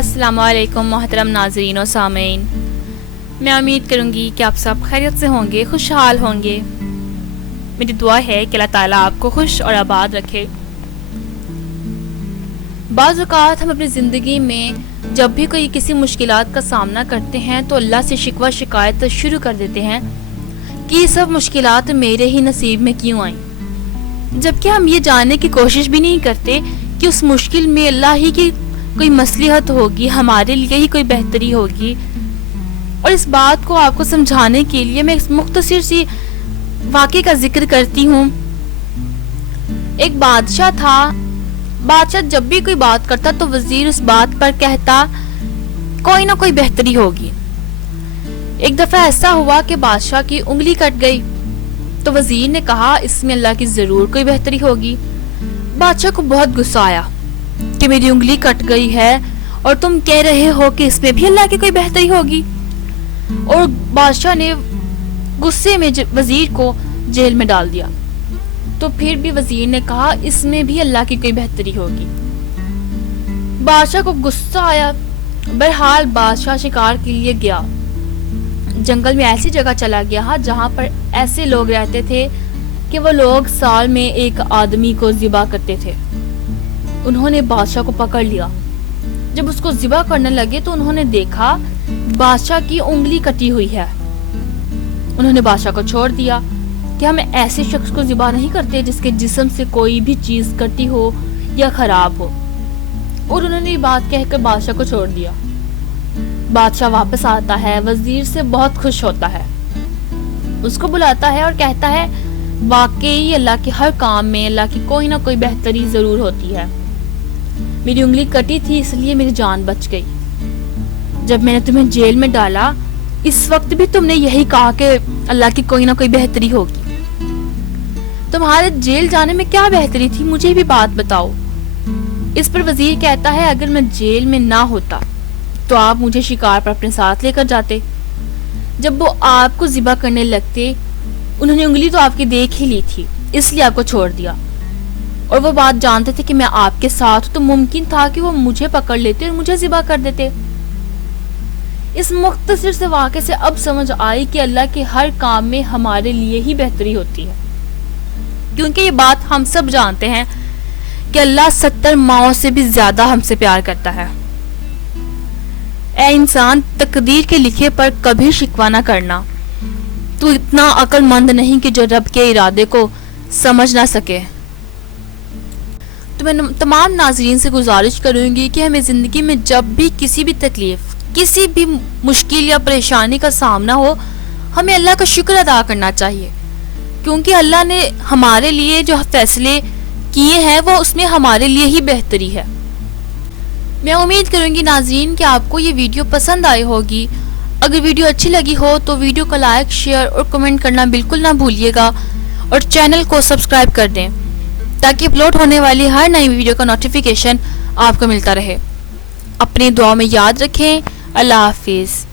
السلام علیکم محترم ناظرین و سامعین، میں امید کروں گی کہ آپ سب خیریت سے ہوں گے، خوشحال ہوں گے۔ میری دعا ہے کہ اللہ تعالیٰ آپ کو خوش اور آباد رکھے۔ بعض اوقات ہم اپنی زندگی میں جب بھی کوئی کسی مشکلات کا سامنا کرتے ہیں تو اللہ سے شکوہ شکایت شروع کر دیتے ہیں کہ یہ سب مشکلات میرے ہی نصیب میں کیوں آئیں، جبکہ ہم یہ جاننے کی کوشش بھی نہیں کرتے کہ اس مشکل میں اللہ ہی کی کوئی مصلحت ہوگی، ہمارے لیے ہی کوئی بہتری ہوگی۔ اور اس بات کو آپ کو سمجھانے کے لیے میں ایک مختصر سی واقعے کا ذکر کرتی ہوں۔ ایک بادشاہ تھا۔ بادشاہ جب بھی کوئی بات کرتا تو وزیر اس بات پر کہتا کوئی نہ کوئی بہتری ہوگی۔ ایک دفعہ ایسا ہوا کہ بادشاہ کی انگلی کٹ گئی تو وزیر نے کہا اس میں اللہ کی ضرور کوئی بہتری ہوگی۔ بادشاہ کو بہت غصہ آیا کہ میری انگلی کٹ گئی ہے اور تم کہہ رہے ہو کہ اس میں بھی اللہ کی کوئی بہتری ہوگی، اور بادشاہ نے غصے میں وزیر کو جیل میں ڈال دیا۔ تو پھر بھی وزیر نے کہا اس میں بھی اللہ کی کوئی بہتری ہوگی۔ بادشاہ کو غصہ آیا۔ بہرحال بادشاہ شکار کے لیے گیا، جنگل میں ایسی جگہ چلا گیا جہاں پر ایسے لوگ رہتے تھے کہ وہ لوگ سال میں ایک آدمی کو ذبح کرتے تھے۔ انہوں نے بادشاہ کو پکڑ لیا۔ جب اس کو ذبح کرنے لگے تو انہوں نے دیکھا بادشاہ کی انگلی کٹی ہوئی ہے۔ انہوں نے بادشاہ کو چھوڑ دیا کہ ہم ایسے شخص کو ذبح نہیں کرتے جس کے جسم سے کوئی بھی چیز کٹی ہو یا خراب ہو، اور انہوں نے یہ بات کہہ کر بادشاہ کو چھوڑ دیا۔ بادشاہ واپس آتا ہے، وزیر سے بہت خوش ہوتا ہے، اس کو بلاتا ہے اور کہتا ہے واقعی اللہ کے ہر کام میں اللہ کی کوئی نہ کوئی بہتری ضرور ہوتی ہے۔ میری انگلی کٹی تھی اس لیے میری جان بچ گئی۔ جب میں نے تمہیں جیل میں ڈالا اس وقت بھی تم نے یہی کہا کہ اللہ کی کوئی نہ کوئی بہتری ہوگی۔ تمہارے جیل جانے میں کیا بہتری تھی، مجھے بھی بات بتاؤ۔ اس پر وزیر کہتا ہے اگر میں جیل میں نہ ہوتا تو آپ مجھے شکار پر اپنے ساتھ لے کر جاتے۔ جب وہ آپ کو ذبح کرنے لگتے انہوں نے انگلی تو آپ کی دیکھ ہی لی تھی، اس لیے آپ کو چھوڑ دیا، اور وہ بات جانتے تھے کہ میں آپ کے ساتھ تو ممکن تھا کہ وہ مجھے پکڑ لیتے اور مجھے ذبح کر دیتے۔ اس مختصر سے واقعے سے اب سمجھ آئی کہ اللہ کے ہر کام میں ہمارے لیے ہی بہتری ہوتی ہے، کیونکہ یہ بات ہم سب جانتے ہیں کہ اللہ 70 ماؤں سے بھی زیادہ ہم سے پیار کرتا ہے۔ اے انسان، تقدیر کے لکھے پر کبھی شکوہ نہ کرنا۔ تو اتنا عقل مند نہیں کہ جو رب کے ارادے کو سمجھ نہ سکے۔ تو میں تمام ناظرین سے گزارش کروں گی کہ ہمیں زندگی میں جب بھی کسی بھی تکلیف، کسی بھی مشکل یا پریشانی کا سامنا ہو، ہمیں اللہ کا شکر ادا کرنا چاہیے، کیونکہ اللہ نے ہمارے لیے جو فیصلے کیے ہیں وہ اس میں ہمارے لیے ہی بہتری ہے۔ میں امید کروں گی ناظرین کہ آپ کو یہ ویڈیو پسند آئی ہوگی۔ اگر ویڈیو اچھی لگی ہو تو ویڈیو کو لائک، شیئر اور کمنٹ کرنا بالکل نہ بھولیے گا، اور چینل کو سبسکرائب کر دیں تاکہ اپلوڈ ہونے والی ہر نئی ویڈیو کا نوٹیفیکیشن آپ کو ملتا رہے۔ اپنی دعا میں یاد رکھیں۔ اللہ حافظ۔